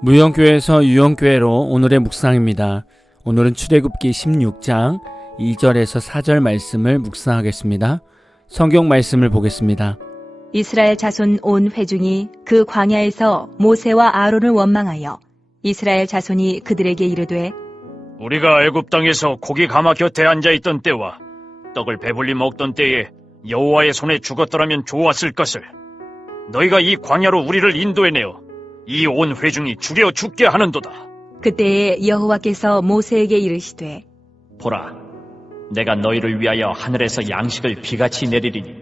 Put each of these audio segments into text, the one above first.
무영교회에서 유영교회로 오늘의 묵상입니다. 오늘은 출애굽기 16장 2절에서 4절 말씀을 묵상하겠습니다. 성경 말씀을 보겠습니다. 이스라엘 자손 온 회중이 그 광야에서 모세와 아론을 원망하여 이스라엘 자손이 그들에게 이르되 우리가 애굽 땅에서 고기 가마 곁에 앉아있던 때와 떡을 배불리 먹던 때에 여호와의 손에 죽었더라면 좋았을 것을 너희가 이 광야로 우리를 인도해내어 이 온 회중이 죽여 죽게 하는도다. 그때에 여호와께서 모세에게 이르시되 보라, 내가 너희를 위하여 하늘에서 양식을 비같이 내리리니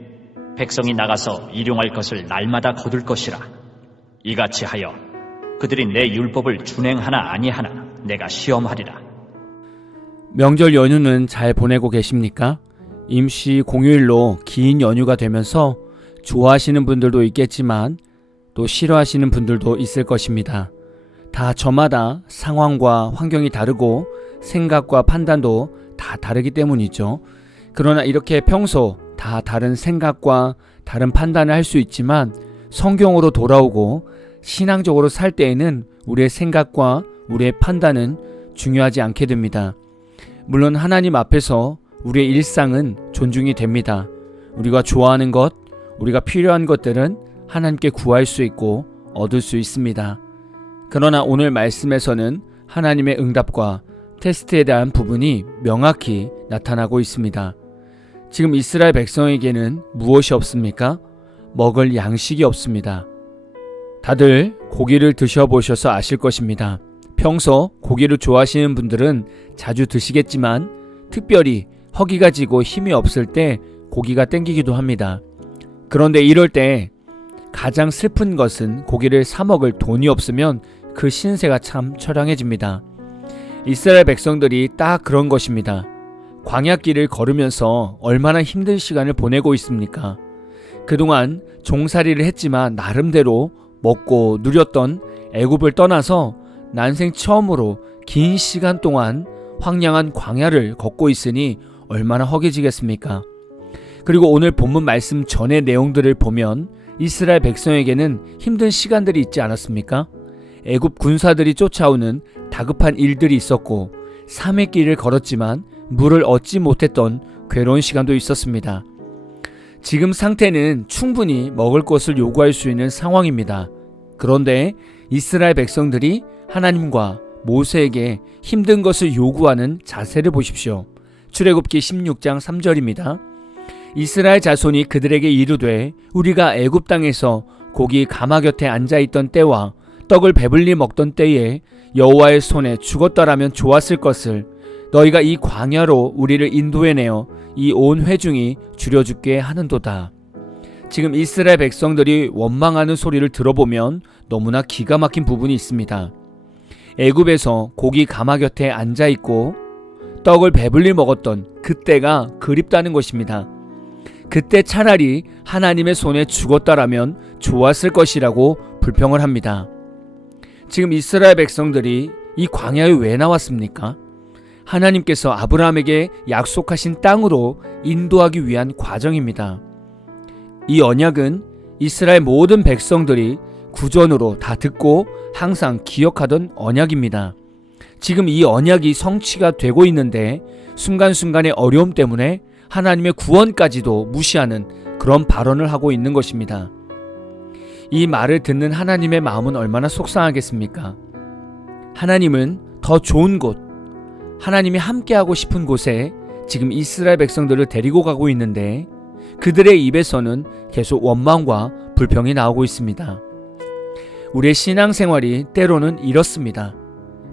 백성이 나가서 일용할 것을 날마다 거둘 것이라. 이같이 하여 그들이 내 율법을 준행하나 아니하나 내가 시험하리라. 명절 연휴는 잘 보내고 계십니까? 임시 공휴일로 긴 연휴가 되면서 좋아하시는 분들도 있겠지만 또 싫어하시는 분들도 있을 것입니다. 다 저마다 상황과 환경이 다르고 생각과 판단도 다 다르기 때문이죠. 그러나 이렇게 평소 다 다른 생각과 다른 판단을 할 수 있지만 성경으로 돌아오고 신앙적으로 살 때에는 우리의 생각과 우리의 판단은 중요하지 않게 됩니다. 물론 하나님 앞에서 우리의 일상은 존중이 됩니다. 우리가 좋아하는 것, 우리가 필요한 것들은 하나님께 구할 수 있고 얻을 수 있습니다. 그러나 오늘 말씀에서는 하나님의 응답과 테스트에 대한 부분이 명확히 나타나고 있습니다. 지금 이스라엘 백성에게는 무엇이 없습니까? 먹을 양식이 없습니다. 다들 고기를 드셔보셔서 아실 것입니다. 평소 고기를 좋아하시는 분들은 자주 드시겠지만 특별히 허기가 지고 힘이 없을 때 고기가 땡기기도 합니다. 그런데 이럴 때 가장 슬픈 것은 고기를 사 먹을 돈이 없으면 그 신세가 참 처량해집니다. 이스라엘 백성들이 딱 그런 것입니다. 광야길을 걸으면서 얼마나 힘든 시간을 보내고 있습니까? 그동안 종살이를 했지만 나름대로 먹고 누렸던 애굽을 떠나서 난생 처음으로 긴 시간 동안 황량한 광야를 걷고 있으니 얼마나 허기지겠습니까? 그리고 오늘 본문 말씀 전의 내용들을 보면 이스라엘 백성에게는 힘든 시간들이 있지 않았습니까? 애굽 군사들이 쫓아오는 다급한 일들이 있었고 3회 길을 걸었지만 물을 얻지 못했던 괴로운 시간도 있었습니다. 지금 상태는 충분히 먹을 것을 요구할 수 있는 상황입니다. 그런데 이스라엘 백성들이 하나님과 모세에게 힘든 것을 요구하는 자세를 보십시오. 출애굽기 16장 3절입니다. 이스라엘 자손이 그들에게 이르되 우리가 애굽 땅에서 고기 가마 곁에 앉아있던 때와 떡을 배불리 먹던 때에 여호와의 손에 죽었더라면 좋았을 것을 너희가 이 광야로 우리를 인도해내어 이 온 회중이 줄여 죽게 하는도다. 지금 이스라엘 백성들이 원망하는 소리를 들어보면 너무나 기가 막힌 부분이 있습니다. 애굽에서 고기 가마 곁에 앉아있고 떡을 배불리 먹었던 그때가 그립다는 것입니다. 그때 차라리 하나님의 손에 죽었다라면 좋았을 것이라고 불평을 합니다. 지금 이스라엘 백성들이 이 광야에 왜 나왔습니까? 하나님께서 아브라함에게 약속하신 땅으로 인도하기 위한 과정입니다. 이 언약은 이스라엘 모든 백성들이 구전으로 다 듣고 항상 기억하던 언약입니다. 지금 이 언약이 성취가 되고 있는데 순간순간의 어려움 때문에 하나님의 구원까지도 무시하는 그런 발언을 하고 있는 것입니다. 이 말을 듣는 하나님의 마음은 얼마나 속상하겠습니까? 하나님은 더 좋은 곳, 하나님이 함께하고 싶은 곳에 지금 이스라엘 백성들을 데리고 가고 있는데 그들의 입에서는 계속 원망과 불평이 나오고 있습니다. 우리의 신앙생활이 때로는 이렇습니다.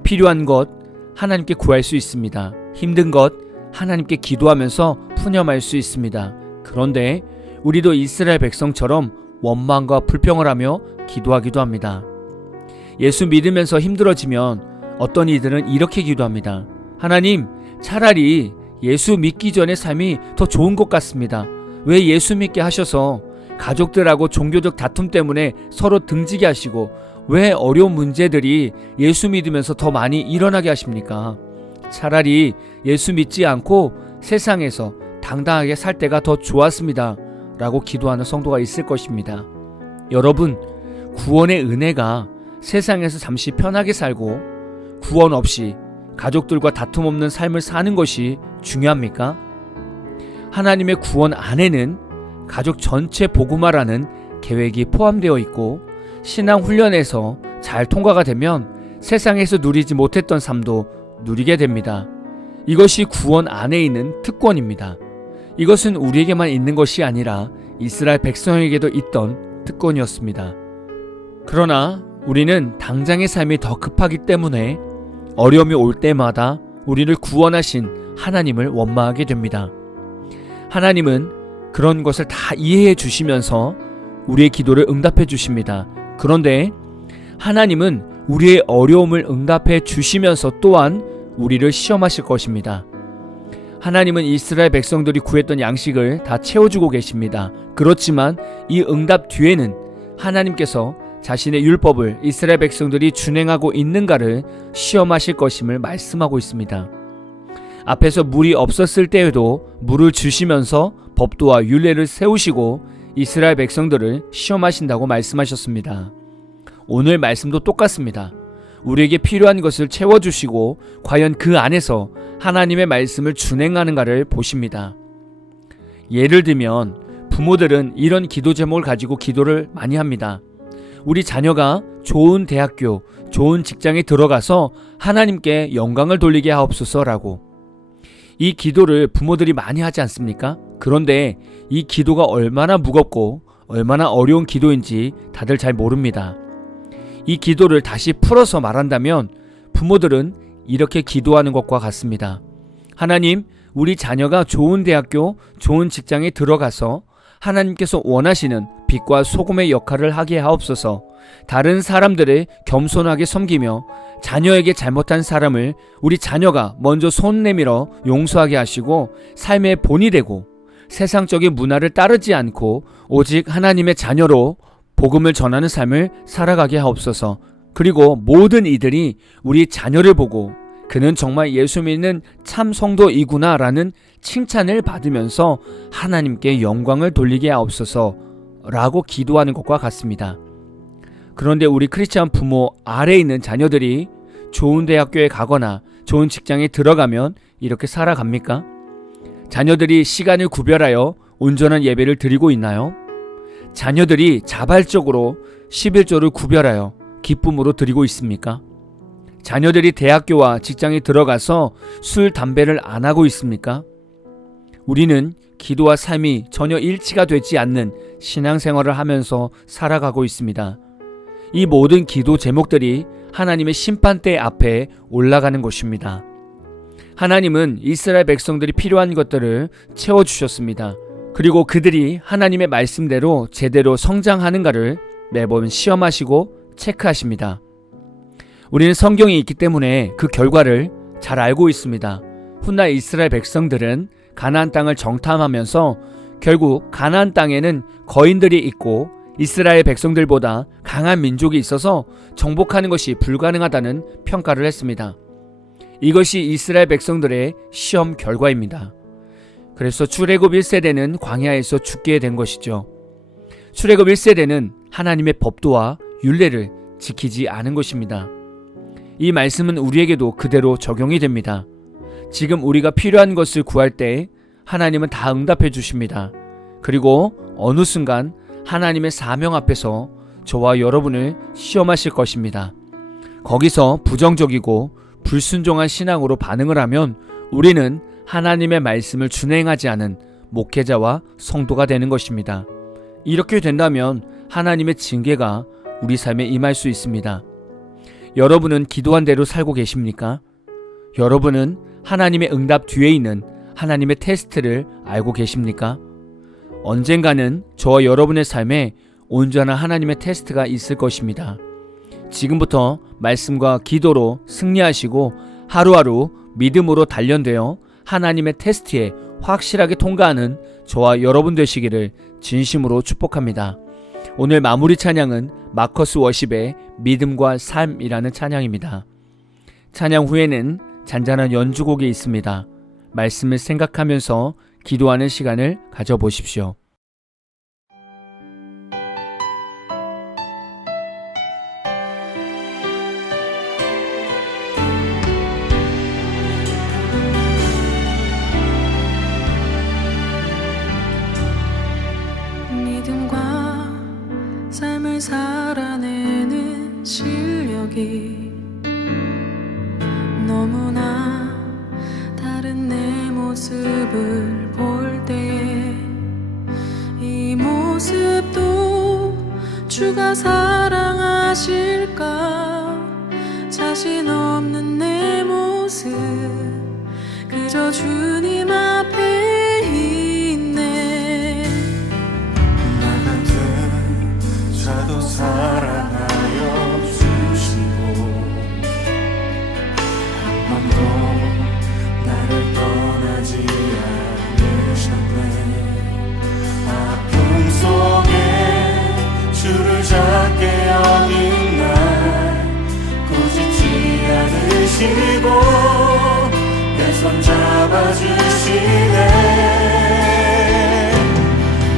필요한 것 하나님께 구할 수 있습니다. 힘든 것 하나님께 기도하면서 푸념할 수 있습니다. 그런데 우리도 이스라엘 백성처럼 원망과 불평을 하며 기도하기도 합니다. 예수 믿으면서 힘들어지면 어떤 이들은 이렇게 기도합니다. 하나님, 차라리 예수 믿기 전의 삶이 더 좋은 것 같습니다. 왜 예수 믿게 하셔서 가족들하고 종교적 다툼 때문에 서로 등지게 하시고 왜 어려운 문제들이 예수 믿으면서 더 많이 일어나게 하십니까? 차라리 예수 믿지 않고 세상에서 당당하게 살 때가 더 좋았습니다. 라고 기도하는 성도가 있을 것입니다. 여러분, 구원의 은혜가 세상에서 잠시 편하게 살고 구원 없이 가족들과 다툼 없는 삶을 사는 것이 중요합니까? 하나님의 구원 안에는 가족 전체 복음화라는 계획이 포함되어 있고 신앙 훈련에서 잘 통과가 되면 세상에서 누리지 못했던 삶도 누리게 됩니다. 이것이 구원 안에 있는 특권입니다. 이것은 우리에게만 있는 것이 아니라 이스라엘 백성에게도 있던 특권이었습니다. 그러나 우리는 당장의 삶이 더 급하기 때문에 어려움이 올 때마다 우리를 구원하신 하나님을 원망하게 됩니다. 하나님은 그런 것을 다 이해해 주시면서 우리의 기도를 응답해 주십니다. 그런데 하나님은 우리의 어려움을 응답해 주시면서 또한 우리를 시험하실 것입니다. 하나님은 이스라엘 백성들이 구했던 양식을 다 채워주고 계십니다. 그렇지만 이 응답 뒤에는 하나님께서 자신의 율법을 이스라엘 백성들이 준행하고 있는가를 시험하실 것임을 말씀하고 있습니다. 앞에서 물이 없었을 때에도 물을 주시면서 법도와 율례를 세우시고 이스라엘 백성들을 시험하신다고 말씀하셨습니다. 오늘 말씀도 똑같습니다. 우리에게 필요한 것을 채워주시고 과연 그 안에서 하나님의 말씀을 준행하는가를 보십니다. 예를 들면 부모들은 이런 기도 제목을 가지고 기도를 많이 합니다. 우리 자녀가 좋은 대학교, 좋은 직장에 들어가서 하나님께 영광을 돌리게 하옵소서라고. 이 기도를 부모들이 많이 하지 않습니까? 그런데 이 기도가 얼마나 무겁고 얼마나 어려운 기도인지 다들 잘 모릅니다. 이 기도를 다시 풀어서 말한다면 부모들은 이렇게 기도하는 것과 같습니다. 하나님, 우리 자녀가 좋은 대학교, 좋은 직장에 들어가서 하나님께서 원하시는 빛과 소금의 역할을 하게 하옵소서. 다른 사람들을 겸손하게 섬기며 자녀에게 잘못한 사람을 우리 자녀가 먼저 손 내밀어 용서하게 하시고 삶의 본이 되고 세상적인 문화를 따르지 않고 오직 하나님의 자녀로 복음을 전하는 삶을 살아가게 하옵소서. 그리고 모든 이들이 우리 자녀를 보고 그는 정말 예수 믿는 참 성도이구나 라는 칭찬을 받으면서 하나님께 영광을 돌리게 하옵소서 라고 기도하는 것과 같습니다. 그런데 우리 크리스찬 부모 아래에 있는 자녀들이 좋은 대학교에 가거나 좋은 직장에 들어가면 이렇게 살아갑니까? 자녀들이 시간을 구별하여 온전한 예배를 드리고 있나요? 자녀들이 자발적으로 11조를 구별하여 기쁨으로 드리고 있습니까? 자녀들이 대학교와 직장에 들어가서 술, 담배를 안 하고 있습니까? 우리는 기도와 삶이 전혀 일치가 되지 않는 신앙생활을 하면서 살아가고 있습니다. 이 모든 기도 제목들이 하나님의 심판대 앞에 올라가는 것입니다. 하나님은 이스라엘 백성들이 필요한 것들을 채워주셨습니다. 그리고 그들이 하나님의 말씀대로 제대로 성장하는가를 매번 시험하시고 체크하십니다. 우리는 성경이 있기 때문에 그 결과를 잘 알고 있습니다. 훗날 이스라엘 백성들은 가나안 땅을 정탐하면서 결국 가나안 땅에는 거인들이 있고 이스라엘 백성들보다 강한 민족이 있어서 정복하는 것이 불가능하다는 평가를 했습니다. 이것이 이스라엘 백성들의 시험 결과입니다. 그래서 출애굽 1세대는 광야에서 죽게 된 것이죠. 출애굽 1세대는 하나님의 법도와 율례를 지키지 않은 것입니다. 이 말씀은 우리에게도 그대로 적용이 됩니다. 지금 우리가 필요한 것을 구할 때 하나님은 다 응답해 주십니다. 그리고 어느 순간 하나님의 사명 앞에서 저와 여러분을 시험하실 것입니다. 거기서 부정적이고 불순종한 신앙으로 반응을 하면 우리는 하나님의 말씀을 준행하지 않은 목회자와 성도가 되는 것입니다. 이렇게 된다면 하나님의 징계가 우리 삶에 임할 수 있습니다. 여러분은 기도한 대로 살고 계십니까? 여러분은 하나님의 응답 뒤에 있는 하나님의 테스트를 알고 계십니까? 언젠가는 저와 여러분의 삶에 온전한 하나님의 테스트가 있을 것입니다. 지금부터 말씀과 기도로 승리하시고 하루하루 믿음으로 단련되어 하나님의 테스트에 확실하게 통과하는 저와 여러분 되시기를 진심으로 축복합니다. 오늘 마무리 찬양은 마커스 워십의 믿음과 삶이라는 찬양입니다. 찬양 후에는 잔잔한 연주곡이 있습니다. 말씀을 생각하면서 기도하는 시간을 가져보십시오. 실력이 너무나 다른 내 모습을 볼 때에 이 모습도 주가 사랑하실까? 자신 없는 내 모습 그저 주님 앞에 있네. 나 같은 자도 사랑하여 주시고 한 번도 나를 떠나지 않으셨네. 아픔 속에 주를 작게 여긴 날 꾸짖지 않으시고 내 손 잡아주시네.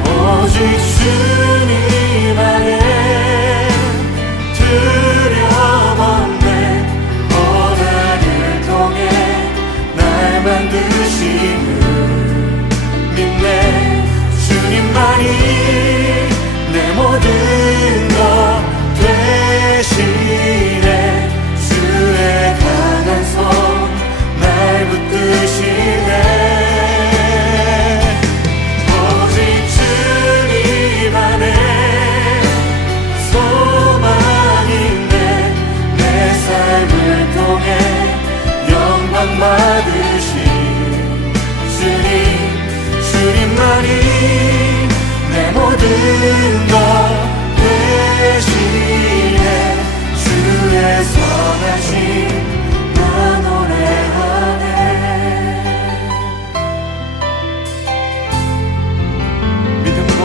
오직 주님 안에 두려움 없네. 고난을 통해 날 만드심을 믿네. 주님만이 내 모든 것 되시네. 주의 강한 손 날 붙드시네. 오직 주님 안에 소망 있네. 내 삶을 통해 영광 받으신 주님, 주님만이 내 모든 것 되시네. 주의 선하심 나 노래하네. 믿음과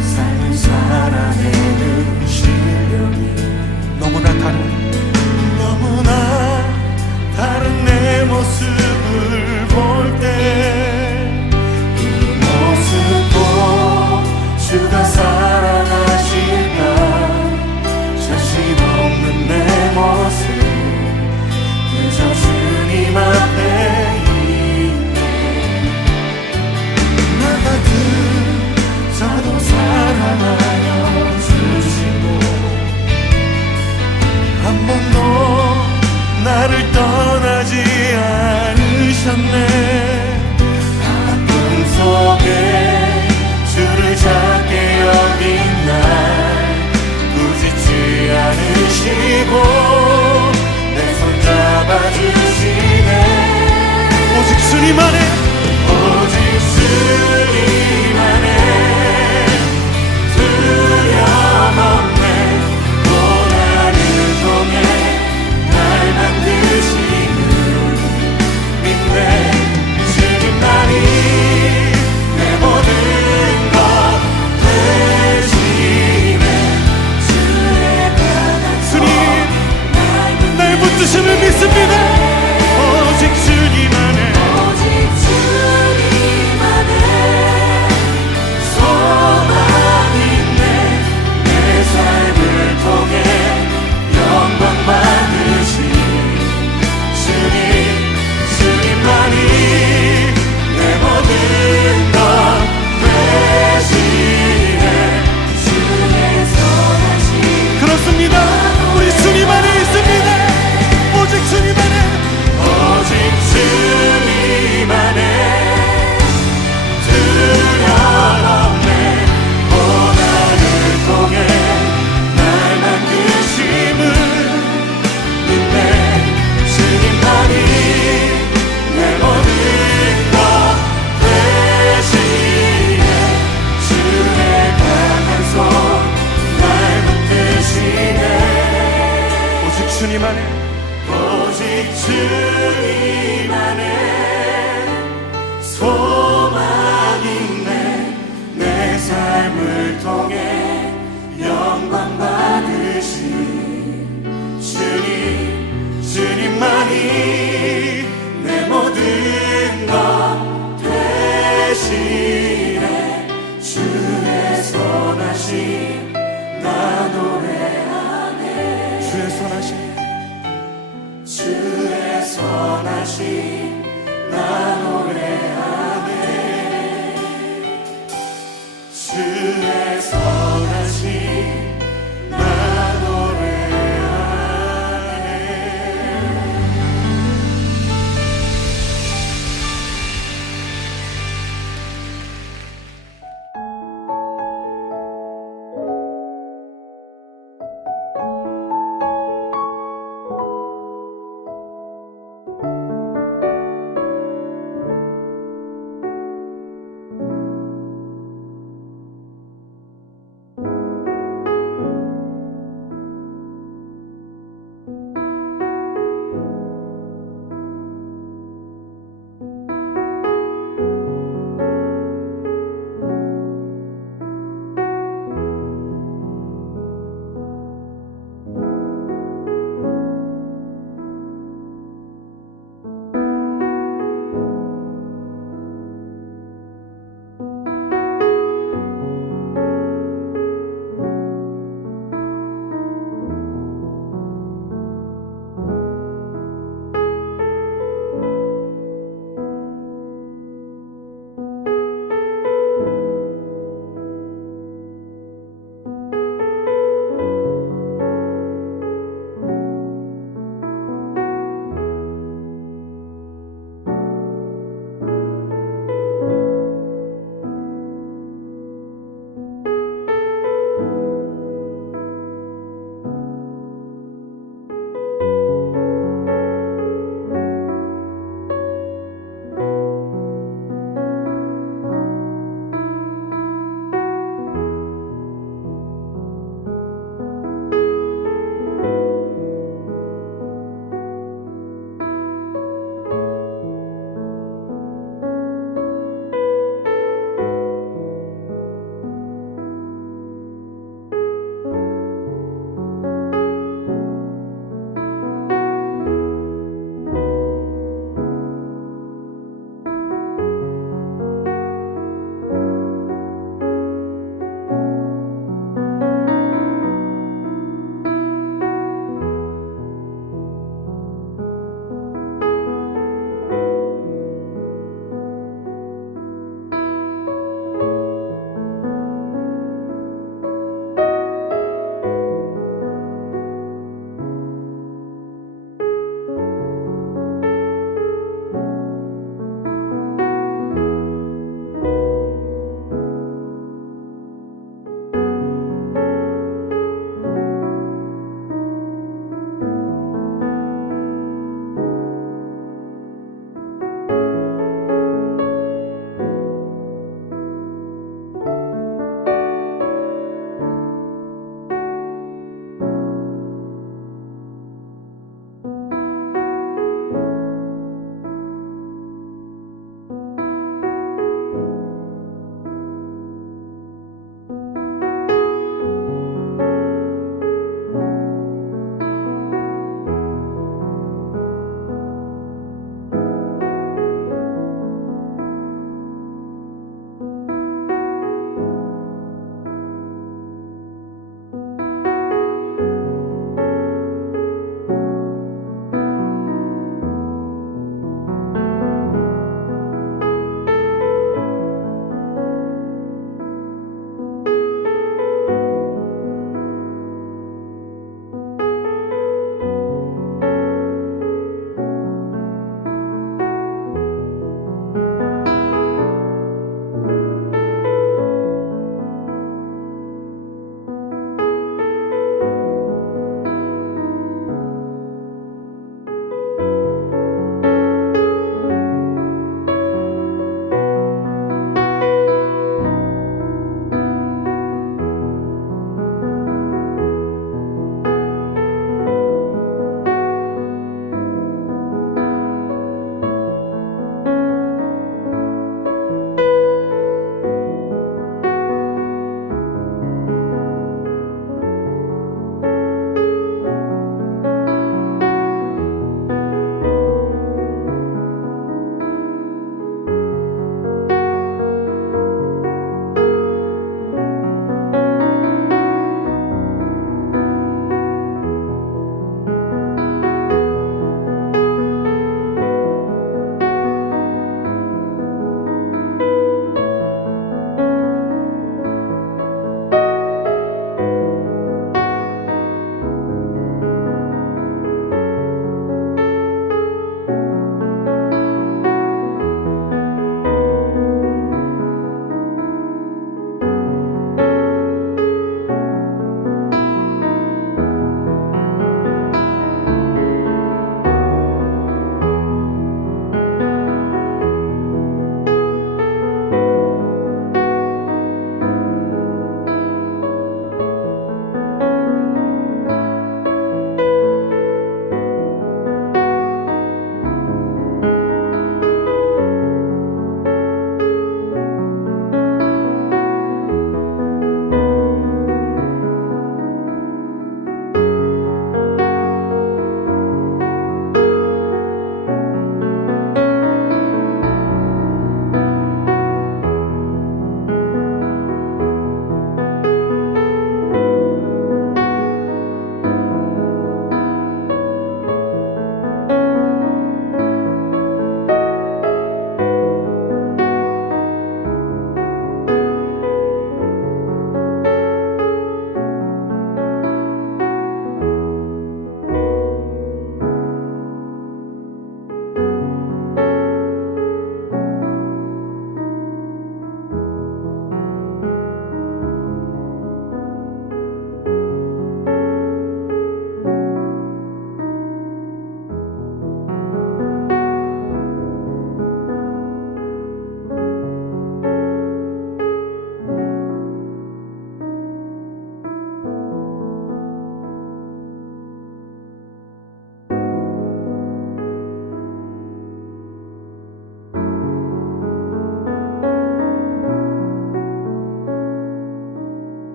삶을 살아내는 실력이 너무나 다른 내 모습을 볼 때 이 모습도 주가 사랑하실까? 자신 없는 내 모습 그저 주님 앞에 있네. 나 같은 자도 사랑하여 주시고 한 번도 나를 떠나지 않으셨네. 아픔 속에 주를 작게 여긴 날 꾸짖지 않으시고 내 손 잡아주시네. 오직 주님 안에 오직 주님 안에 두려움 없네. 고난을 통해 날 만드심을 믿네. 주님만이 내 모든 것 되시네. 주의 강한 손 날 붙드심을 믿습니다. 오직 주님 안에 소망 있네. 내 삶을 통해 영광 받으신 주님, 주님만이 내 모든 것 되시네. 주의 선하심 그렇습니다. 우리 주님 안에 있습니다. 오직 주님 안에 오직 주님 안에 두려움 없네. 고난을 통해 날 만드심을 믿네. 주님만이 내 모든 것 되시네. 주의 강한 손 날 붙드시네. 오직 주님 안에 오직 주님 안에 소망 있네. 내 삶을 통해 영광 받으신 주님, 주님만이 내 모든 것 되시네. 주의 선하심 나 노래하네. 주의 선하심 나